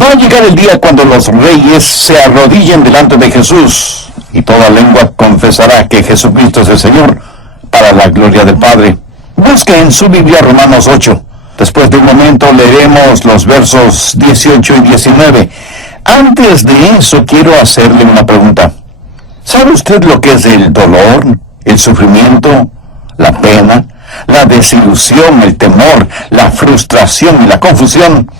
Va a llegar el día cuando los reyes se arrodillen delante de Jesús y toda lengua confesará que Jesucristo es el Señor, para la gloria del Padre. Busque en su Biblia Romanos 8. Después de un momento leeremos los versos 18 y 19. Antes de eso quiero hacerle una pregunta. ¿Sabe usted lo que es el dolor, el sufrimiento, la pena, la desilusión, el temor, la frustración y la confusión?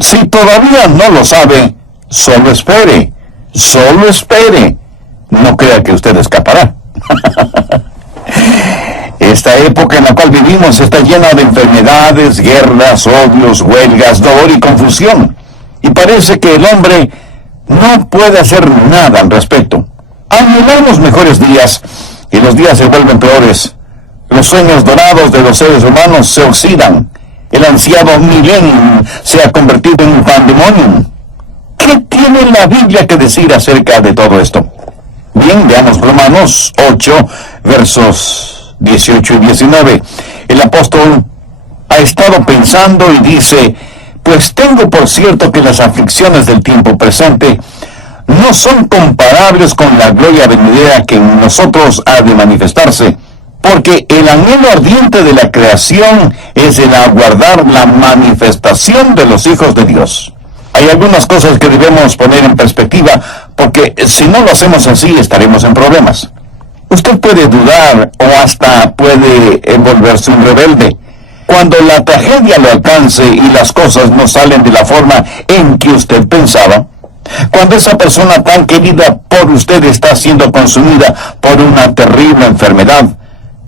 Si todavía no lo sabe, solo espere. Solo espere. No crea que usted escapará. Esta época en la cual vivimos está llena de enfermedades, guerras, odios, huelgas, dolor y confusión. Y parece que el hombre no puede hacer nada al respecto. Anhelamos mejores días y los días se vuelven peores. Los sueños dorados de los seres humanos se oxidan. El ansiado millennium se ha convertido en un pandemonium. ¿Qué tiene la Biblia que decir acerca de todo esto? Bien, veamos Romanos 8, versos 18 y 19. El apóstol ha estado pensando y dice: pues tengo por cierto que las aflicciones del tiempo presente no son comparables con la gloria venidera que en nosotros ha de manifestarse, porque el anhelo ardiente de la creación es el aguardar la manifestación de los hijos de Dios. Hay algunas cosas que debemos poner en perspectiva, porque si no lo hacemos así estaremos en problemas. Usted puede dudar o hasta puede volverse un rebelde. Cuando la tragedia lo alcance y las cosas no salen de la forma en que usted pensaba, cuando esa persona tan querida por usted está siendo consumida por una terrible enfermedad,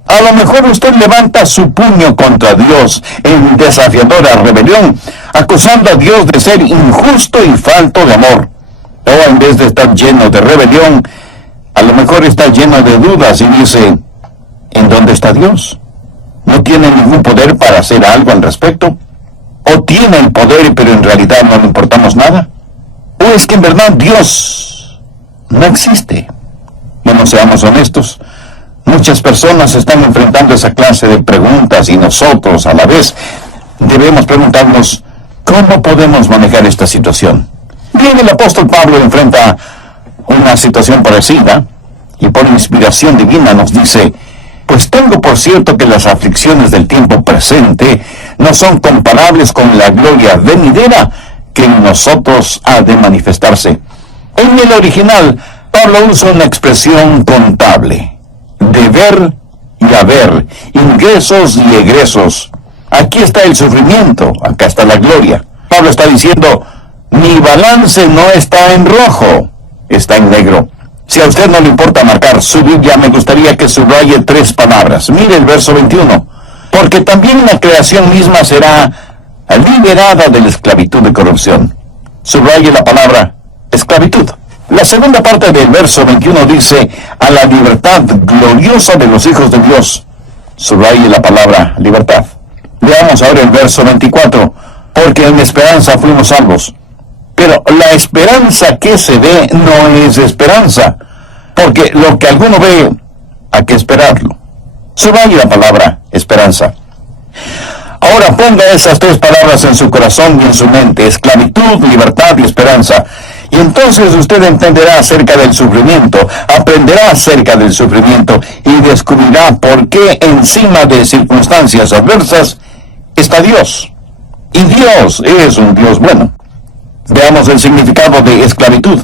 a lo mejor usted levanta su puño contra Dios en desafiadora rebelión, acusando a Dios de ser injusto y falto de amor. O en vez de estar lleno de rebelión, a lo mejor está lleno de dudas y dice: ¿en dónde está Dios? ¿No tiene ningún poder para hacer algo al respecto? ¿O tiene el poder pero en realidad no le importamos nada? ¿O es que en verdad Dios no existe? Bueno, seamos honestos. Muchas personas están enfrentando esa clase de preguntas y nosotros a la vez debemos preguntarnos: ¿cómo podemos manejar esta situación? Bien, el apóstol Pablo enfrenta una situación parecida y por inspiración divina nos dice: pues tengo por cierto que las aflicciones del tiempo presente no son comparables con la gloria venidera que en nosotros ha de manifestarse. En el original, Pablo usa una expresión contable: deber y haber, ingresos y egresos. Aquí está el sufrimiento, acá está la gloria. Pablo está diciendo: mi balance no está en rojo, está en negro. Si a usted no le importa marcar su Biblia, me gustaría que subraye 3 palabras. Mire el verso 21. Porque también la creación misma será liberada de la esclavitud de corrupción. Subraye la palabra esclavitud. La segunda parte del verso 21 dice: a la libertad gloriosa de los hijos de Dios. Subraye la palabra libertad. Veamos ahora el verso 24. Porque en esperanza fuimos salvos. Pero la esperanza que se ve no es esperanza, porque lo que alguno ve, hay que esperarlo. Subraye la palabra esperanza. Ahora ponga esas 3 palabras en su corazón y en su mente: esclavitud, libertad y esperanza. Y entonces usted entenderá acerca del sufrimiento, aprenderá acerca del sufrimiento y descubrirá por qué encima de circunstancias adversas está Dios. Y Dios es un Dios bueno. Veamos el significado de esclavitud.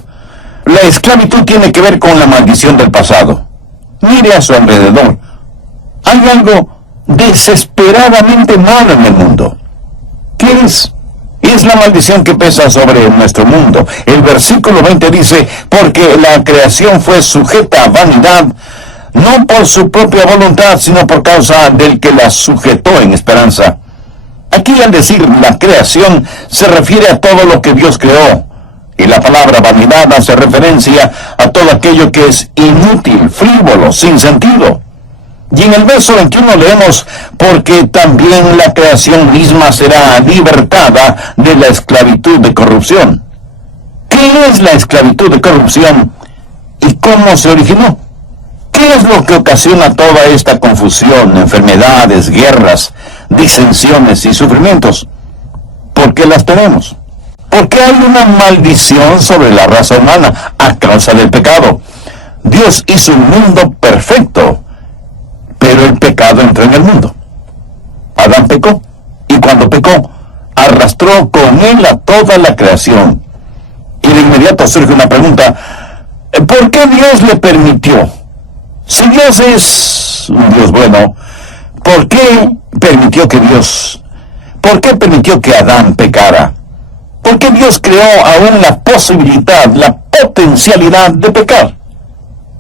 La esclavitud tiene que ver con la maldición del pasado. Mire a su alrededor. Hay algo desesperadamente malo en el mundo. ¿Qué es? Es la maldición que pesa sobre nuestro mundo. El versículo 20 dice: porque la creación fue sujeta a vanidad, no por su propia voluntad, sino por causa del que la sujetó en esperanza. Aquí, al decir la creación, se refiere a todo lo que Dios creó. Y la palabra vanidad hace referencia a todo aquello que es inútil, frívolo, sin sentido. Y en el verso 21 leemos: porque también la creación misma será libertada de la esclavitud de corrupción. ¿Qué es la esclavitud de corrupción y cómo se originó? ¿Qué es lo que ocasiona toda esta confusión, enfermedades, guerras, disensiones y sufrimientos? ¿Por qué las tenemos? Porque hay una maldición sobre la raza humana a causa del pecado. Dios hizo un mundo perfecto, pero el pecado entró en el mundo. Adán pecó, y cuando pecó, arrastró con él a toda la creación. Y de inmediato surge una pregunta: ¿por qué Dios le permitió? Si Dios es un Dios bueno, ¿por qué permitió que Adán pecara? ¿Por qué Dios creó aún la posibilidad, la potencialidad de pecar?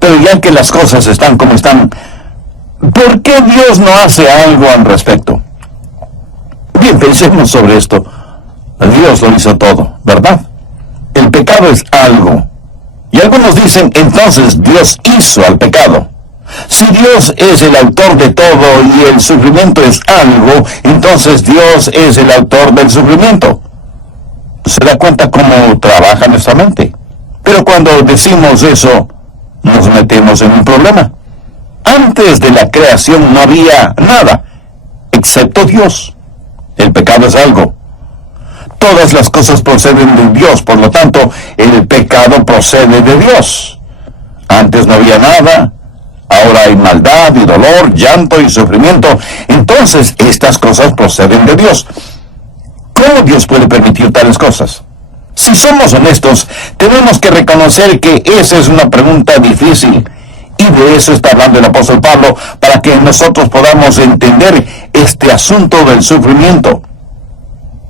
Pero ya que las cosas están como están, ¿por qué Dios no hace algo al respecto? Bien, pensemos sobre esto. Dios lo hizo todo, ¿verdad? El pecado es algo. Y algunos dicen, entonces Dios hizo al pecado. Si Dios es el autor de todo y el sufrimiento es algo, entonces Dios es el autor del sufrimiento. ¿Se da cuenta cómo trabaja nuestra mente? Pero cuando decimos eso, nos metemos en un problema. Antes de la creación no había nada, excepto Dios. El pecado es algo. Todas las cosas proceden de Dios, por lo tanto, el pecado procede de Dios. Antes no había nada, ahora hay maldad y dolor, llanto y sufrimiento. Entonces, estas cosas proceden de Dios. ¿Cómo Dios puede permitir tales cosas? Si somos honestos, tenemos que reconocer que esa es una pregunta difícil. Y de eso está hablando el apóstol Pablo, para que nosotros podamos entender este asunto del sufrimiento.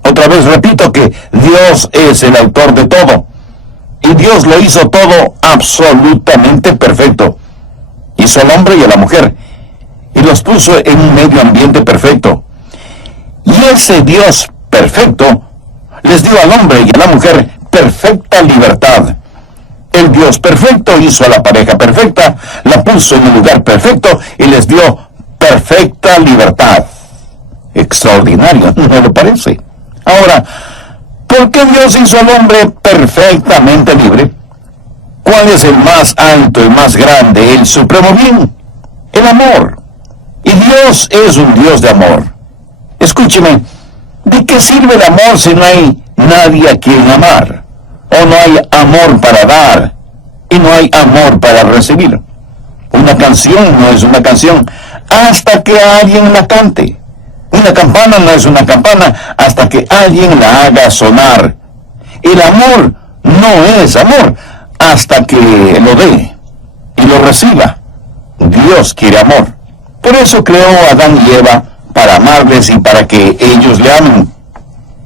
Otra vez repito que Dios es el autor de todo. Y Dios lo hizo todo absolutamente perfecto. Hizo al hombre y a la mujer, y los puso en un medio ambiente perfecto. Y ese Dios perfecto les dio al hombre y a la mujer perfecta libertad. El Dios perfecto hizo a la pareja perfecta, la puso en el lugar perfecto y les dio perfecta libertad. Extraordinario, ¿no le parece? Ahora, ¿por qué Dios hizo al hombre perfectamente libre? ¿Cuál es el más alto y más grande, el supremo bien? El amor. Y Dios es un Dios de amor. Escúcheme, ¿de qué sirve el amor si no hay nadie a quien amar? ¿O no hay amor para dar y no hay amor para recibir? Una canción no es una canción hasta que alguien la cante. Una campana no es una campana hasta que alguien la haga sonar. El amor no es amor hasta que lo dé y lo reciba. Dios quiere amor. Por eso creó a Adán y Eva, para amarles y para que ellos le amen.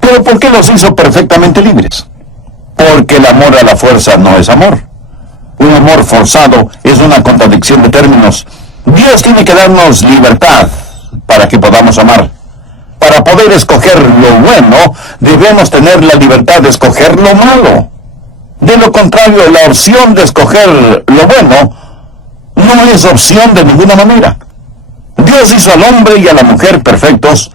¿Pero por qué los hizo perfectamente libres? Porque el amor a la fuerza no es amor. Un amor forzado es una contradicción de términos. Dios tiene que darnos libertad para que podamos amar. Para poder escoger lo bueno, debemos tener la libertad de escoger lo malo. De lo contrario, la opción de escoger lo bueno no es opción de ninguna manera. Dios hizo al hombre y a la mujer perfectos,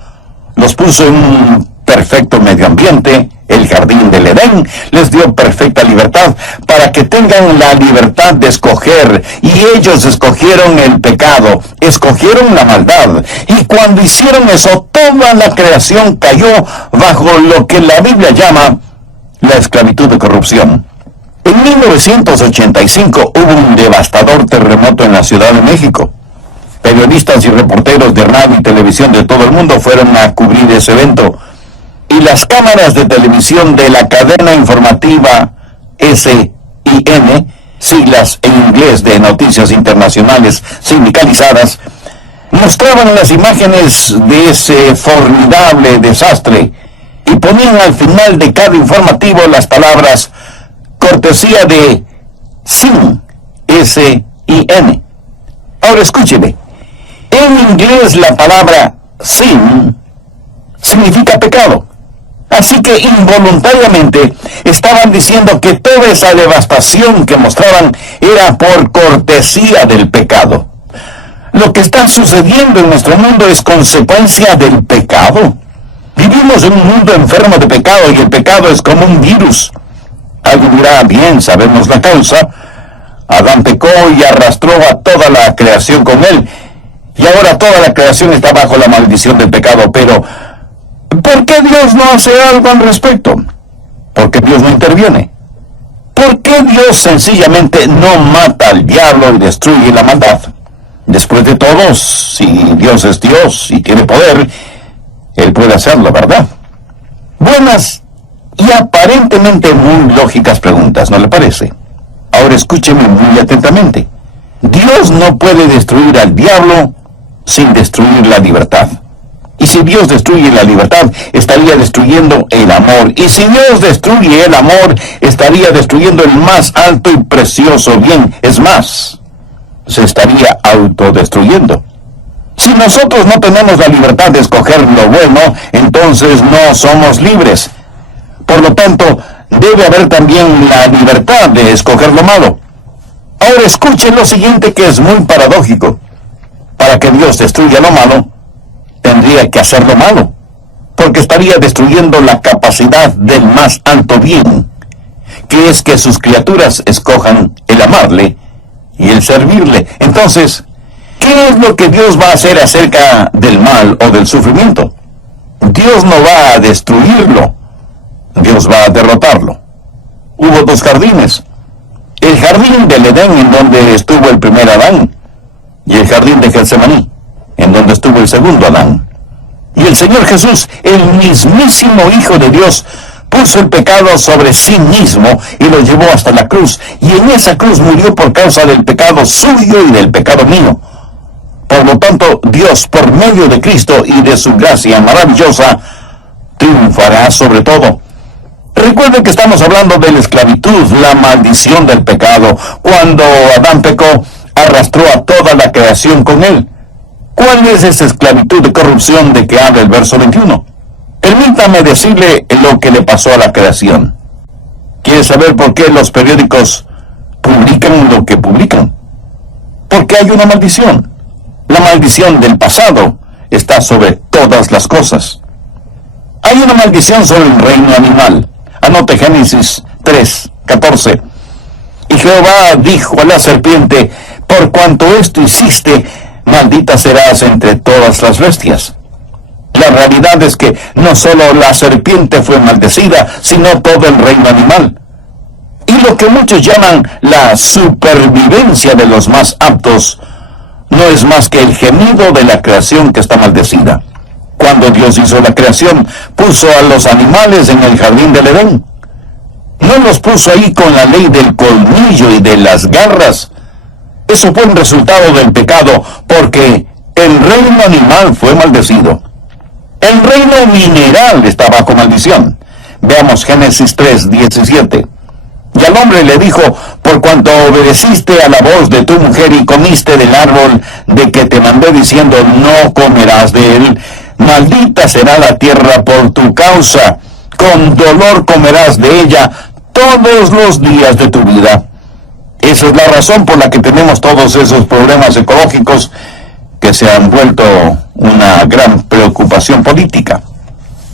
los puso en un perfecto medio ambiente, el jardín del Edén, les dio perfecta libertad para que tengan la libertad de escoger, y ellos escogieron el pecado, escogieron la maldad, y cuando hicieron eso, toda la creación cayó bajo lo que la Biblia llama la esclavitud de corrupción. En 1985 hubo un devastador terremoto en la Ciudad de México. Periodistas y reporteros de radio y televisión de todo el mundo fueron a cubrir ese evento, y las cámaras de televisión de la cadena informativa SIN, siglas en inglés de Noticias Internacionales Sindicalizadas, mostraban las imágenes de ese formidable desastre y ponían al final de cada informativo las palabras cortesía de SIN, SIN. Ahora escúcheme, en inglés la palabra sin significa pecado. Así que involuntariamente estaban diciendo que toda esa devastación que mostraban era por cortesía del pecado. Lo que está sucediendo en nuestro mundo es consecuencia del pecado. Vivimos en un mundo enfermo de pecado y el pecado es como un virus. Alguien dirá, bien, sabemos la causa. Adán pecó y arrastró a toda la creación con él. Y ahora toda la creación está bajo la maldición del pecado. Pero, ¿por qué Dios no hace algo al respecto? Porque qué Dios no interviene? ¿Por qué Dios sencillamente no mata al diablo y destruye la maldad? Después de todo, si Dios es Dios y tiene poder, Él puede hacerlo, ¿verdad? Buenas y aparentemente muy lógicas preguntas, ¿no le parece? Ahora escúcheme muy atentamente. Dios no puede destruir al diablo sin destruir la libertad. Y si Dios destruye la libertad, estaría destruyendo el amor. Y si Dios destruye el amor, estaría destruyendo el más alto y precioso bien. Es más, se estaría autodestruyendo. Si nosotros no tenemos la libertad de escoger lo bueno, entonces no somos libres. Por lo tanto, debe haber también la libertad de escoger lo malo. Ahora escuchen lo siguiente, que es muy paradójico. Para que Dios destruya lo malo, tendría que hacer lo malo, porque estaría destruyendo la capacidad del más alto bien, que es que sus criaturas escojan el amarle y el servirle. Entonces, ¿qué es lo que Dios va a hacer acerca del mal o del sufrimiento? Dios no va a destruirlo, Dios va a derrotarlo. Hubo dos jardines: el jardín del Edén, en donde estuvo el primer Adán, y el jardín de Getsemaní, en donde estuvo el segundo Adán. Y el Señor Jesús, el mismísimo Hijo de Dios, puso el pecado sobre sí mismo y lo llevó hasta la cruz. Y en esa cruz murió por causa del pecado suyo y del pecado mío. Por lo tanto, Dios, por medio de Cristo y de su gracia maravillosa, triunfará sobre todo. Recuerden que estamos hablando de la esclavitud, la maldición del pecado. Cuando Adán pecó, arrastró a toda la creación con él. ¿Cuál es esa esclavitud de corrupción de que habla el verso 21? Permítame decirle lo que le pasó a la creación. ¿Quiere saber por qué los periódicos publican lo que publican? Porque hay una maldición. La maldición del pasado está sobre todas las cosas. Hay una maldición sobre el reino animal. Anote Génesis 3:14. Y Jehová dijo a la serpiente: por cuanto esto hiciste, maldita serás entre todas las bestias. La realidad es que no solo la serpiente fue maldecida, sino todo el reino animal. Y lo que muchos llaman la supervivencia de los más aptos, no es más que el gemido de la creación que está maldecida. Cuando Dios hizo la creación, puso a los animales en el jardín del Edén. No los puso ahí con la ley del colmillo y de las garras. Eso fue un resultado del pecado, porque el reino animal fue maldecido. El reino mineral está bajo maldición. Veamos Génesis 3:17. Y al hombre le dijo: por cuanto obedeciste a la voz de tu mujer y comiste del árbol de que te mandé diciendo, no comerás de él, maldita será la tierra por tu causa, con dolor comerás de ella todos los días de tu vida. Esa es la razón por la que tenemos todos esos problemas ecológicos que se han vuelto una gran preocupación política.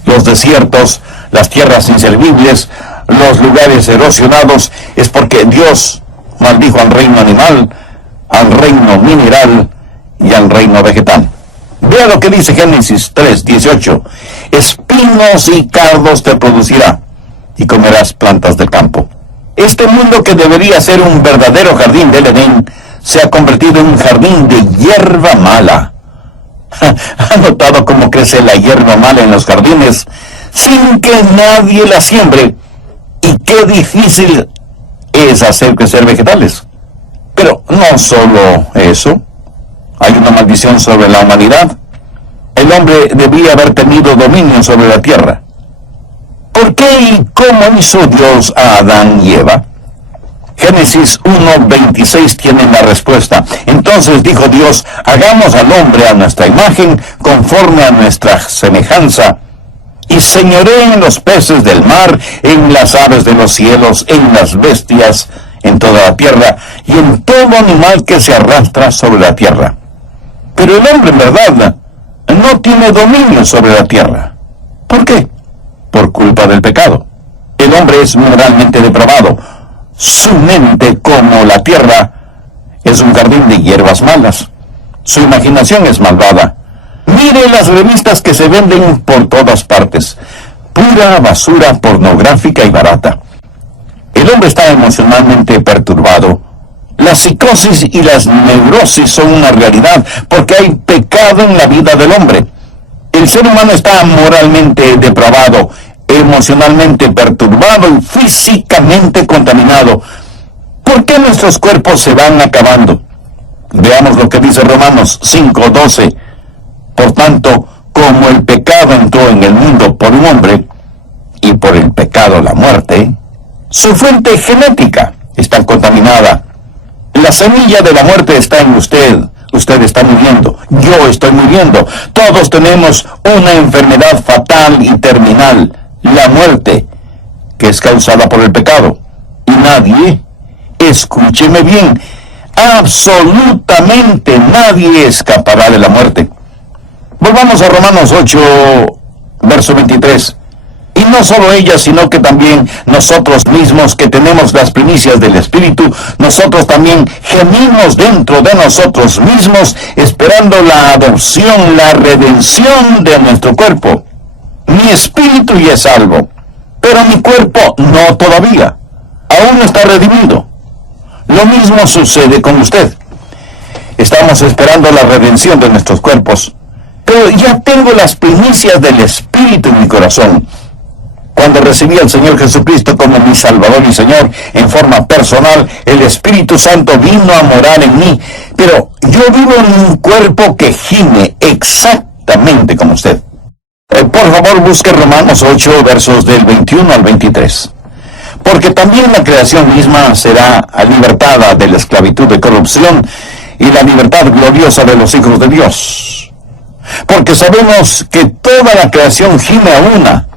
Los desiertos, las tierras inservibles, los lugares erosionados, es porque Dios maldijo al reino animal, al reino mineral y al reino vegetal. Vea lo que dice Génesis 3:18. Espinos y cardos te producirá, y comerás plantas del campo. Este mundo, que debería ser un verdadero jardín del Edén, se ha convertido en un jardín de hierba mala. ¿Ha notado cómo crece la hierba mala en los jardines sin que nadie la siembre? Y qué difícil es hacer crecer vegetales. Pero no solo eso. Hay una maldición sobre la humanidad. El hombre debía haber tenido dominio sobre la tierra. ¿Por qué y cómo hizo Dios a Adán y Eva? Génesis 1:26 tiene la respuesta. Entonces dijo Dios: hagamos al hombre a nuestra imagen, conforme a nuestra semejanza, y señoree en los peces del mar, en las aves de los cielos, en las bestias, en toda la tierra, y en todo animal que se arrastra sobre la tierra. Pero el hombre, en verdad, no tiene dominio sobre la tierra. ¿Por qué? Por culpa del pecado. El hombre es moralmente depravado. Su mente, como la tierra, es un jardín de hierbas malas. Su imaginación es malvada. Mire las revistas que se venden por todas partes. Pura basura pornográfica y barata. emocionalmente perturbado. La psicosis y las neurosis son una realidad porque hay pecado en la vida del hombre. El ser humano está moralmente depravado, emocionalmente perturbado y físicamente contaminado. ¿Por qué nuestros cuerpos se van acabando? Veamos lo que dice Romanos 5:12. Por tanto, como el pecado entró en el mundo por un hombre, y por el pecado la muerte, su fuente genética está contaminada. La semilla de la muerte está en usted. Usted está muriendo. Yo estoy muriendo. Todos tenemos una enfermedad fatal y terminal, la muerte, que es causada por el pecado. Y nadie, escúcheme bien, absolutamente nadie escapará de la muerte. Volvamos a Romanos 8, verso 23. Y no solo ella, sino que también nosotros mismos que tenemos las primicias del Espíritu, nosotros también gemimos dentro de nosotros mismos, esperando la adopción, la redención de nuestro cuerpo. Mi espíritu ya es salvo, pero mi cuerpo no todavía. Aún no está redimido. Lo mismo sucede con usted. Estamos esperando la redención de nuestros cuerpos, pero ya tengo las primicias del Espíritu en mi corazón. Cuando recibí al Señor Jesucristo como mi Salvador y Señor en forma personal, el Espíritu Santo vino a morar en mí, pero yo vivo en un cuerpo que gime exactamente como usted. Por favor, busque Romanos 8, versos del 21 al 23. Porque también la creación misma será libertada de la esclavitud de corrupción y la libertad gloriosa de los hijos de Dios. Porque sabemos que toda la creación gime a una,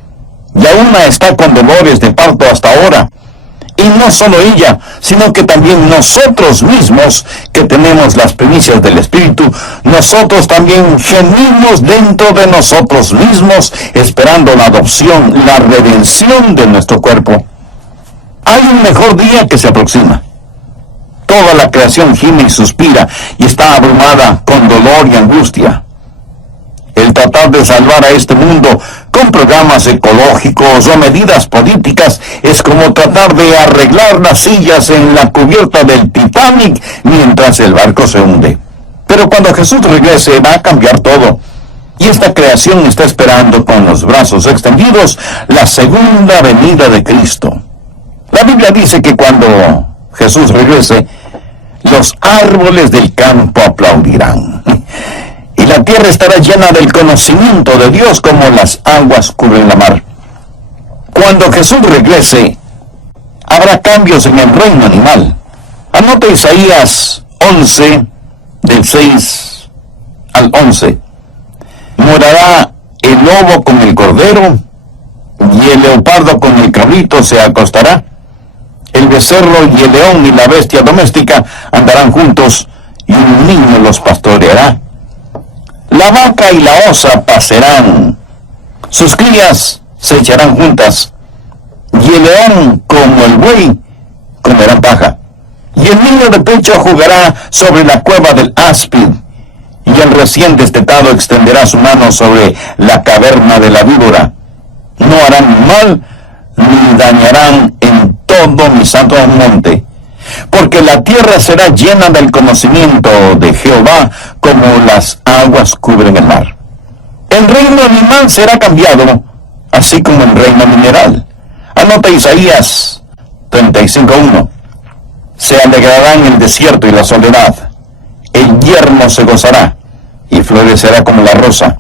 y a una está con dolores de parto hasta ahora. Y no solo ella, sino que también nosotros mismos, que tenemos las primicias del Espíritu, nosotros también gemimos dentro de nosotros mismos, esperando la adopción, la redención de nuestro cuerpo. Hay un mejor día que se aproxima. Toda la creación gime y suspira, y está abrumada con dolor y angustia. El tratar de salvar a este mundo con programas ecológicos o medidas políticas es como tratar de arreglar las sillas en la cubierta del Titanic mientras el barco se hunde. Pero cuando Jesús regrese va a cambiar todo. Y esta creación está esperando con los brazos extendidos la segunda venida de Cristo. La Biblia dice que cuando Jesús regrese, los árboles del campo aplaudirán. Y la tierra estará llena del conocimiento de Dios como las aguas cubren la mar. Cuando Jesús regrese, habrá cambios en el reino animal. Anote Isaías 11, del 6 al 11. Morará el lobo con el cordero, y el leopardo con el cabrito se acostará. El becerro y el león y la bestia doméstica andarán juntos, y un niño los pastoreará. La vaca y la osa pasarán, sus crías se echarán juntas, y el león como el buey comerán paja. Y el niño de pecho jugará sobre la cueva del áspid, y el recién destetado extenderá su mano sobre la caverna de la víbora. No harán mal, ni dañarán en todo mi santo monte, porque la tierra será llena del conocimiento de Jehová, como las aguas cubren el mar. El reino animal será cambiado, así como el reino mineral. Anota Isaías 35:1. Se alegrará en el desierto y la soledad. El yermo se gozará, y florecerá como la rosa.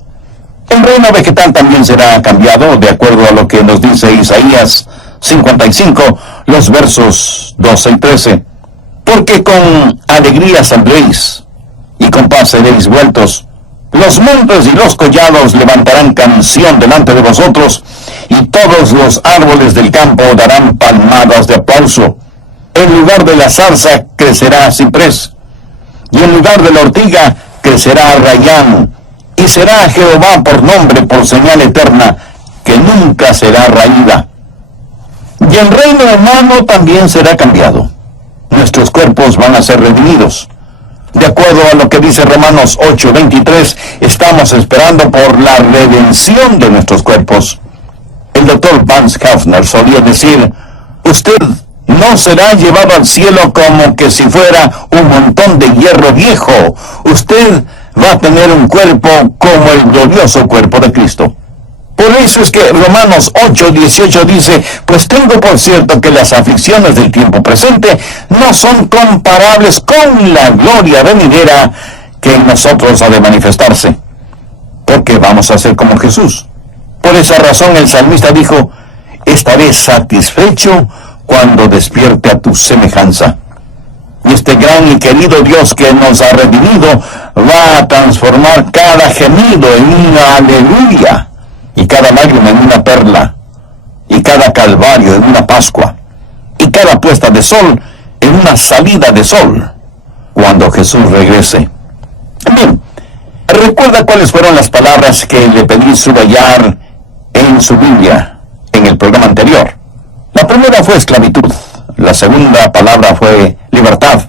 El reino vegetal también será cambiado, de acuerdo a lo que nos dice Isaías 55, los versos 12 y 13. Porque con alegría saldréis, y con paz seréis vueltos. Los montes y los collados levantarán canción delante de vosotros, y todos los árboles del campo darán palmadas de aplauso. En lugar de la zarza crecerá ciprés, y en lugar de la ortiga crecerá rayán, y será Jehová por nombre, por señal eterna, que nunca será raída. Y el reino humano también será cambiado. Nuestros cuerpos van a ser redimidos. De acuerdo a lo que dice Romanos 8:23, estamos esperando por la redención de nuestros cuerpos. El doctor Vance Havner solía decir, usted no será llevado al cielo como que si fuera un montón de hierro viejo. Usted va a tener un cuerpo como el glorioso cuerpo de Cristo. Por eso es que Romanos 8:18 dice, pues tengo por cierto que las aflicciones del tiempo presente no son comparables con la gloria venidera que en nosotros ha de manifestarse. Porque vamos a ser como Jesús. Por esa razón el salmista dijo, estaré satisfecho cuando despierte a tu semejanza. Y este gran y querido Dios que nos ha redimido va a transformar cada gemido en una aleluya, y cada lágrima en una perla, y cada calvario en una pascua, y cada puesta de sol en una salida de sol, cuando Jesús regrese. Bien, recuerda cuáles fueron las palabras que le pedí subrayar en su Biblia en el programa anterior. La primera fue esclavitud, la segunda palabra fue libertad,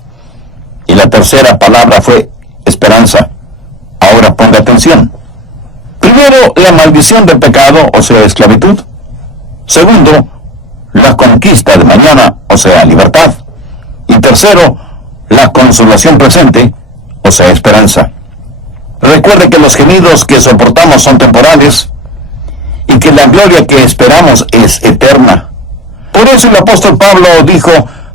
y la tercera palabra fue esperanza. Ahora ponga atención. Primero, la maldición del pecado, o sea, esclavitud. Segundo, la conquista de mañana, o sea, libertad. Y tercero, la consolación presente, o sea, esperanza. Recuerde que los gemidos que soportamos son temporales y que la gloria que esperamos es eterna. Por eso el apóstol Pablo dijo,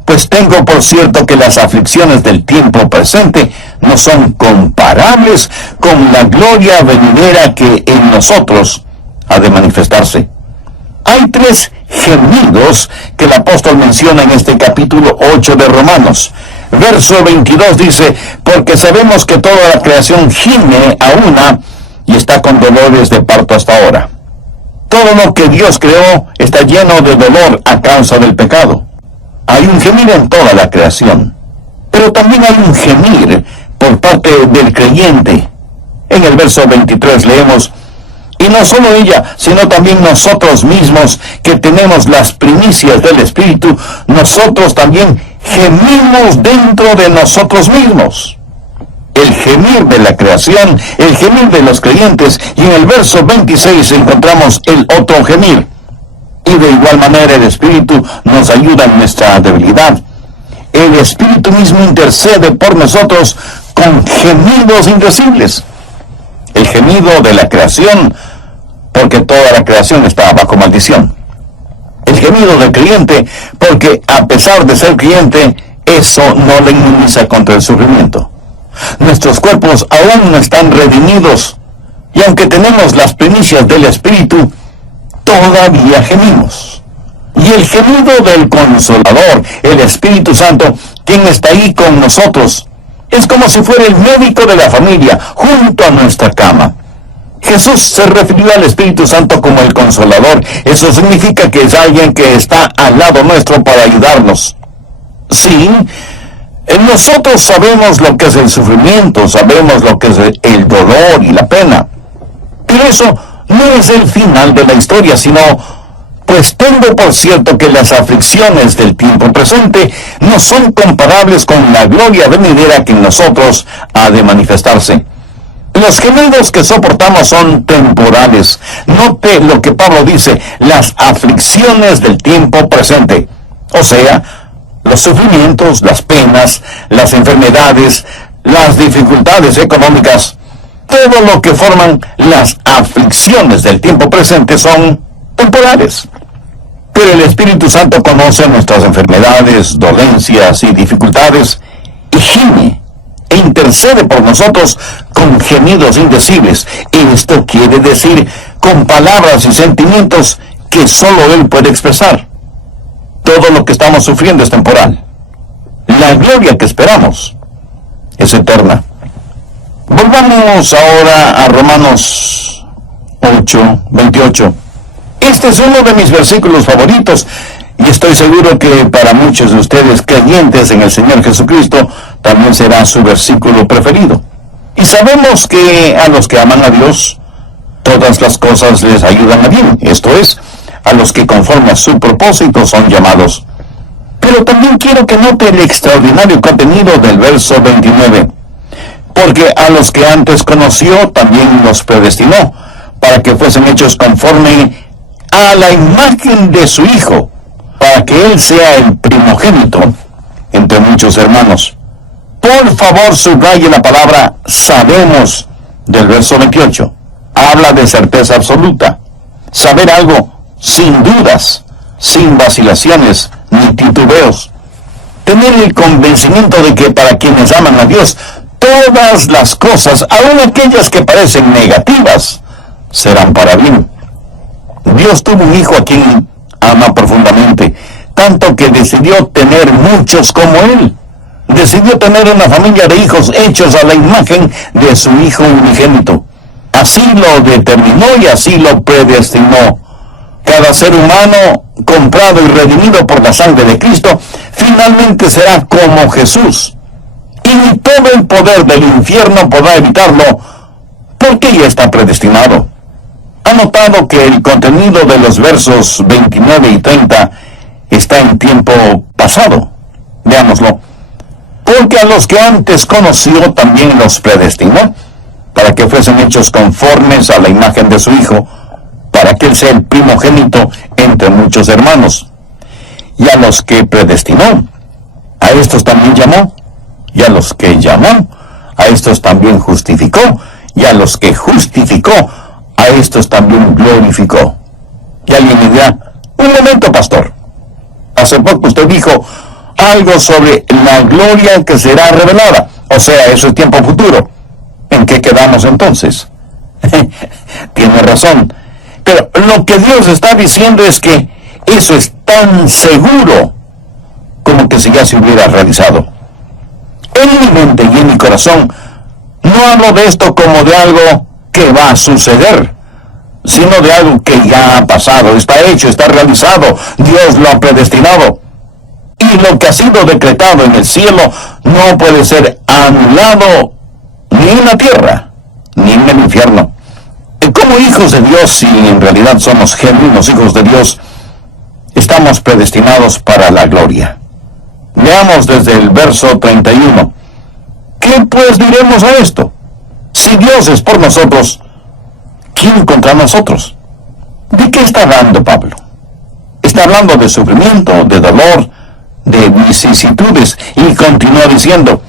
pues tengo por cierto que las aflicciones del tiempo presente no son comparables con la gloria venidera que en nosotros ha de manifestarse. Hay tres gemidos que el apóstol menciona en este capítulo 8 de Romanos. Verso 22 dice, porque sabemos que toda la creación gime a una y está con dolores de parto hasta ahora. Todo lo que Dios creó está lleno de dolor a causa del pecado. Hay un gemir en toda la creación, pero también hay un gemir por parte del creyente. En el verso 23 leemos, y no solo ella, sino también nosotros mismos, que tenemos las primicias del Espíritu, nosotros también gemimos dentro de nosotros mismos. El gemir de la creación, el gemir de los creyentes, y en el verso 26 encontramos el otro gemir. Y de igual manera el Espíritu nos ayuda en nuestra debilidad. El Espíritu mismo intercede por nosotros con gemidos indecibles. El gemido de la creación, porque toda la creación está bajo maldición. El gemido del creyente, porque a pesar de ser creyente, eso no le inmuniza contra el sufrimiento. Nuestros cuerpos aún no están redimidos, y aunque tenemos las primicias del Espíritu, todavía gemimos. Y el gemido del Consolador, el Espíritu Santo, quien está ahí con nosotros, es como si fuera el médico de la familia, junto a nuestra cama. Jesús se refirió al Espíritu Santo como el Consolador. Eso significa que es alguien que está al lado nuestro para ayudarnos. Sí, nosotros sabemos lo que es el sufrimiento, sabemos lo que es el dolor y la pena. Pero eso no es el final de la historia, sino, pues tengo por cierto que las aflicciones del tiempo presente no son comparables con la gloria venidera que en nosotros ha de manifestarse. Los gemidos que soportamos son temporales. Note lo que Pablo dice, las aflicciones del tiempo presente. O sea, los sufrimientos, las penas, las enfermedades, las dificultades económicas, todo lo que forman las aflicciones del tiempo presente son temporales. Pero el Espíritu Santo conoce nuestras enfermedades, dolencias y dificultades y gime e intercede por nosotros con gemidos indecibles. Esto quiere decir con palabras y sentimientos que solo Él puede expresar. Todo lo que estamos sufriendo es temporal. La gloria que esperamos es eterna. Volvamos ahora a Romanos 8:28. Este es uno de mis versículos favoritos, y estoy seguro que para muchos de ustedes creyentes en el Señor Jesucristo también será su versículo preferido. Y sabemos que a los que aman a Dios, todas las cosas les ayudan a bien, esto es, a los que conforme a su propósito son llamados. Pero también quiero que note el extraordinario contenido del verso 29. Porque a los que antes conoció también los predestinó, para que fuesen hechos conforme a la imagen de su Hijo, para que él sea el primogénito entre muchos hermanos. Por favor, subraye la palabra sabemos del verso 28. Habla de certeza absoluta. Saber algo sin dudas, sin vacilaciones ni titubeos. Tener el convencimiento de que para quienes aman a Dios, todas las cosas, aun aquellas que parecen negativas, serán para bien. Dios tuvo un hijo a quien ama profundamente, tanto que decidió tener muchos como él. Decidió tener una familia de hijos hechos a la imagen de su Hijo unigénito. Así lo determinó y así lo predestinó. Cada ser humano, comprado y redimido por la sangre de Cristo, finalmente será como Jesús. Y ni todo el poder del infierno podrá evitarlo, porque ya está predestinado. Ha notado que el contenido de los versos 29 y 30 está en tiempo pasado. Veámoslo. Porque a los que antes conoció también los predestinó, para que fuesen hechos conformes a la imagen de su Hijo, para que él sea el primogénito entre muchos hermanos. Y a los que predestinó, a estos también llamó, y a los que llamó, a estos también justificó, y a los que justificó, a estos también glorificó. Y alguien me dirá, un momento, pastor, hace poco usted dijo algo sobre la gloria que será revelada, o sea, eso es tiempo futuro. ¿En qué quedamos entonces? Tiene razón, pero lo que Dios está diciendo es que eso es tan seguro como que si ya se hubiera realizado. En mi mente y en mi corazón no hablo de esto como de algo que va a suceder, sino de algo que ya ha pasado, está hecho, está realizado, Dios lo ha predestinado. Y lo que ha sido decretado en el cielo no puede ser anulado ni en la tierra, ni en el infierno. Como hijos de Dios, si en realidad somos genuinos hijos de Dios, estamos predestinados para la gloria. Veamos desde el verso 31. ¿Qué pues diremos a esto? Si Dios es por nosotros, ¿quién contra nosotros? ¿De qué está hablando Pablo? Está hablando de sufrimiento, de dolor, de vicisitudes, y continúa diciendo,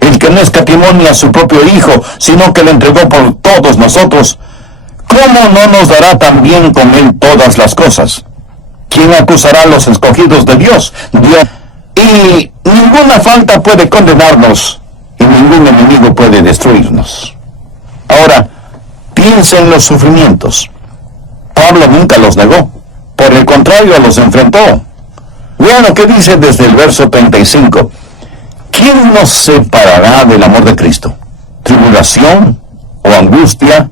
el que no escatimó ni a su propio Hijo, sino que lo entregó por todos nosotros, ¿cómo no nos dará también con él todas las cosas? ¿Quién acusará a los escogidos de Dios? Dios. Y ninguna falta puede condenarnos, y ningún enemigo puede destruirnos. Ahora, piensa en los sufrimientos. Pablo nunca los negó, por el contrario los enfrentó. Vean lo que dice desde el verso 35. ¿Quién nos separará del amor de Cristo? ¿Tribulación, o angustia,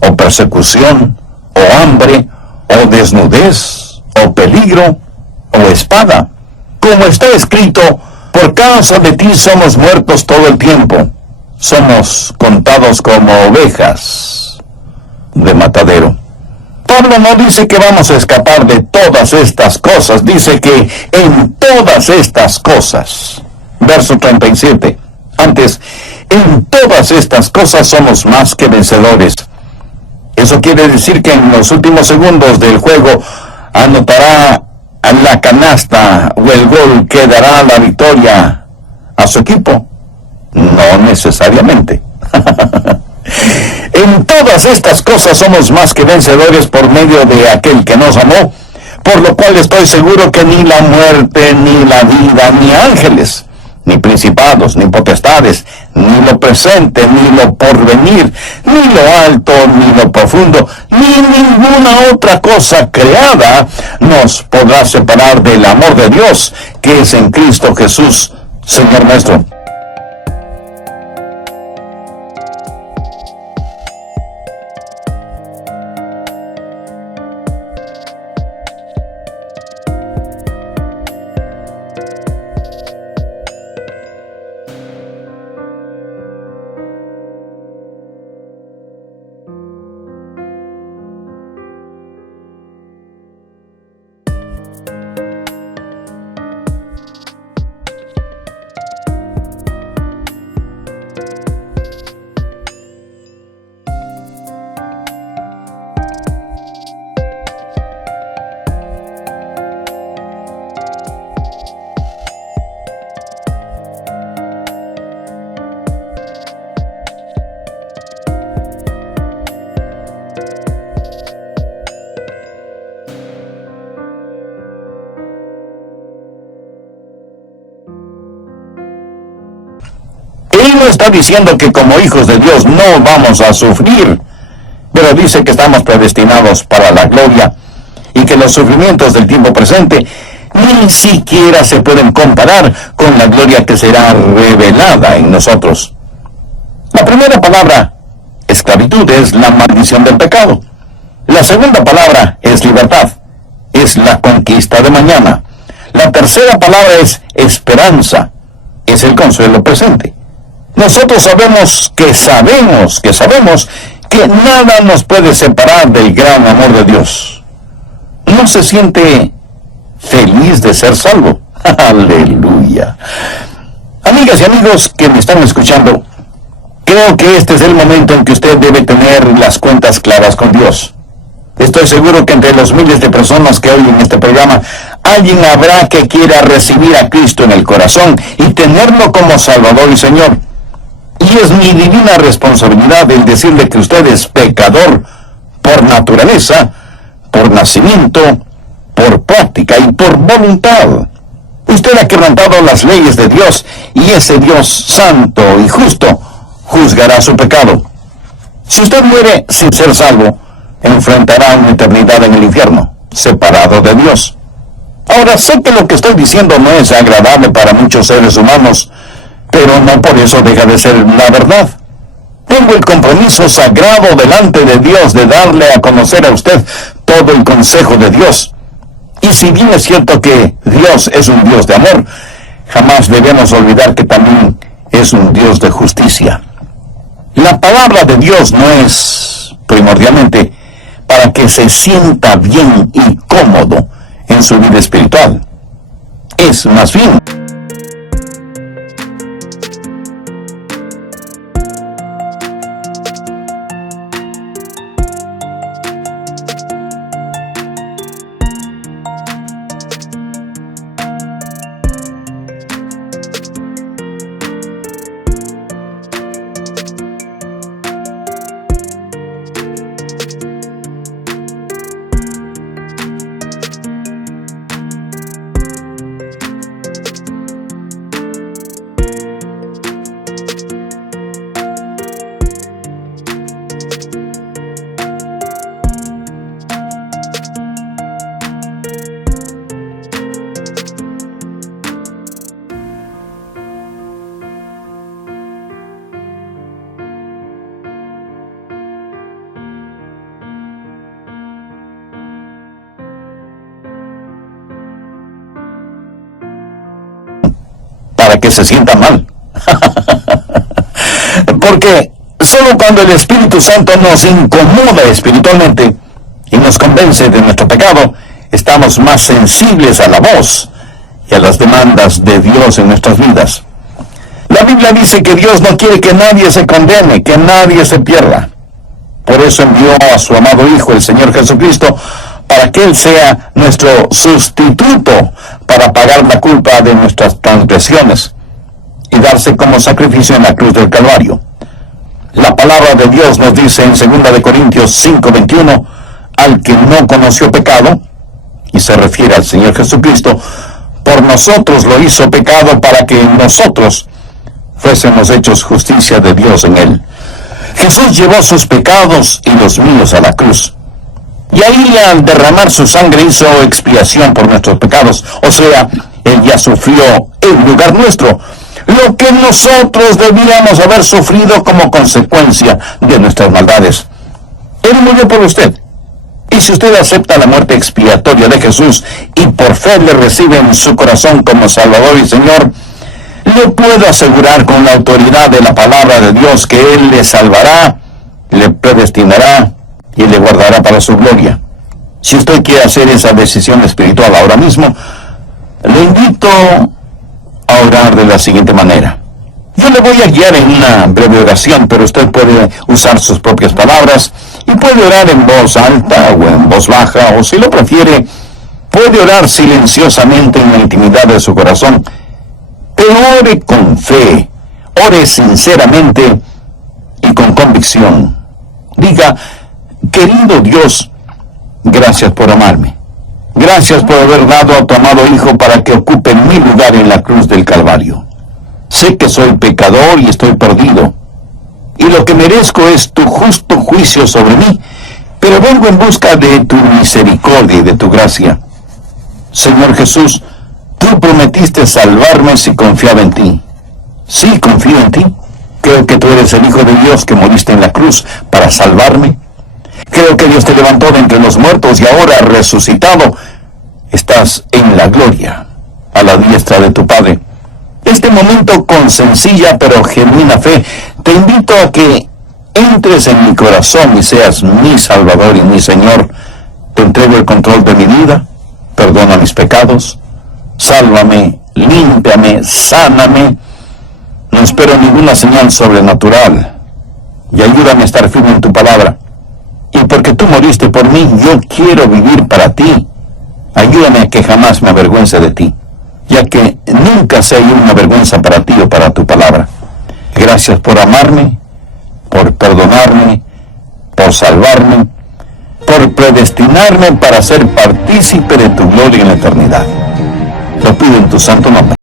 o persecución, o hambre, o desnudez, o peligro, o espada? Como está escrito, por causa de ti somos muertos todo el tiempo. Somos contados como ovejas de matadero. Pablo no dice que vamos a escapar de todas estas cosas, dice que en todas estas cosas. Verso 37. Antes, en todas estas cosas somos más que vencedores. Eso quiere decir que en los últimos segundos del juego anotará la canasta o el gol que dará la victoria a su equipo. No necesariamente. En todas estas cosas somos más que vencedores por medio de aquel que nos amó, por lo cual estoy seguro que ni la muerte, ni la vida, ni ángeles, ni principados, ni potestades, ni lo presente, ni lo porvenir, ni lo alto, ni lo profundo, ni ninguna otra cosa creada nos podrá separar del amor de Dios, que es en Cristo Jesús, Señor nuestro. Él no está diciendo que como hijos de Dios no vamos a sufrir, pero dice que estamos predestinados para la gloria y que los sufrimientos del tiempo presente ni siquiera se pueden comparar con la gloria que será revelada en nosotros. La primera palabra, esclavitud, es la maldición del pecado. La segunda palabra es libertad, es la conquista de mañana. La tercera palabra es esperanza, es el consuelo presente. Nosotros sabemos que nada nos puede separar del gran amor de Dios. ¿No se siente feliz de ser salvo? ¡Aleluya! Amigas y amigos que me están escuchando, creo que este es el momento en que usted debe tener las cuentas claras con Dios. Estoy seguro que entre los miles de personas que oyen este programa, alguien habrá que quiera recibir a Cristo en el corazón y tenerlo como Salvador y Señor. Y es mi divina responsabilidad el decirle que usted es pecador por naturaleza, por nacimiento, por práctica y por voluntad. Usted ha quebrantado las leyes de Dios y ese Dios santo y justo juzgará su pecado. Si usted muere sin ser salvo, enfrentará una eternidad en el infierno, separado de Dios. Ahora, sé que lo que estoy diciendo no es agradable para muchos seres humanos, pero no por eso deja de ser la verdad. Tengo el compromiso sagrado delante de Dios de darle a conocer a usted todo el consejo de Dios. Y si bien es cierto que Dios es un Dios de amor, jamás debemos olvidar que también es un Dios de justicia. La palabra de Dios no es primordialmente para que se sienta bien y cómodo en su vida espiritual. Es más bien para que se sienta mal. Porque solo cuando el Espíritu Santo nos incomoda espiritualmente y nos convence de nuestro pecado, estamos más sensibles a la voz y a las demandas de Dios en nuestras vidas. La Biblia dice que Dios no quiere que nadie se condene, que nadie se pierda. Por eso envió a su amado Hijo, el Señor Jesucristo, para que Él sea nuestro sustituto para pagar la culpa de nuestras transgresiones y darse como sacrificio en la cruz del Calvario. La palabra de Dios nos dice en 2 Corintios 5:21, al que no conoció pecado, y se refiere al Señor Jesucristo, por nosotros lo hizo pecado para que nosotros fuésemos hechos justicia de Dios en Él. Jesús llevó sus pecados y los míos a la cruz. Y ahí, al derramar su sangre, hizo expiación por nuestros pecados. O sea, Él ya sufrió en lugar nuestro, lo que nosotros debíamos haber sufrido como consecuencia de nuestras maldades. Él murió por usted. Y si usted acepta la muerte expiatoria de Jesús y por fe le recibe en su corazón como Salvador y Señor, le puedo asegurar con la autoridad de la palabra de Dios que Él le salvará, le predestinará y le guardará para su gloria. Si usted quiere hacer esa decisión espiritual ahora mismo, le invito a orar de la siguiente manera. Yo le voy a guiar en una breve oración, pero usted puede usar sus propias palabras y puede orar en voz alta o en voz baja, o si lo prefiere, puede orar silenciosamente en la intimidad de su corazón. Pero ore con fe, ore sinceramente y con convicción. Diga: querido Dios, gracias por amarme. Gracias por haber dado a tu amado Hijo para que ocupe mi lugar en la cruz del Calvario. Sé que soy pecador y estoy perdido, y lo que merezco es tu justo juicio sobre mí, pero vengo en busca de tu misericordia y de tu gracia. Señor Jesús, tú prometiste salvarme si confiaba en ti. Sí, confío en ti. Creo que tú eres el Hijo de Dios que moriste en la cruz para salvarme. Creo que Dios te levantó de entre los muertos y ahora resucitado estás en la gloria, a la diestra de tu Padre. Este momento, con sencilla pero genuina fe, te invito a que entres en mi corazón y seas mi Salvador y mi Señor. Te entrego el control de mi vida, perdona mis pecados, sálvame, límpiame, sáname. No espero ninguna señal sobrenatural y ayúdame a estar firme en tu palabra. Y porque tú moriste por mí, yo quiero vivir para ti. Ayúdame a que jamás me avergüence de ti, ya que nunca sea yo una vergüenza para ti o para tu palabra. Gracias por amarme, por perdonarme, por salvarme, por predestinarme para ser partícipe de tu gloria en la eternidad. Lo pido en tu santo nombre.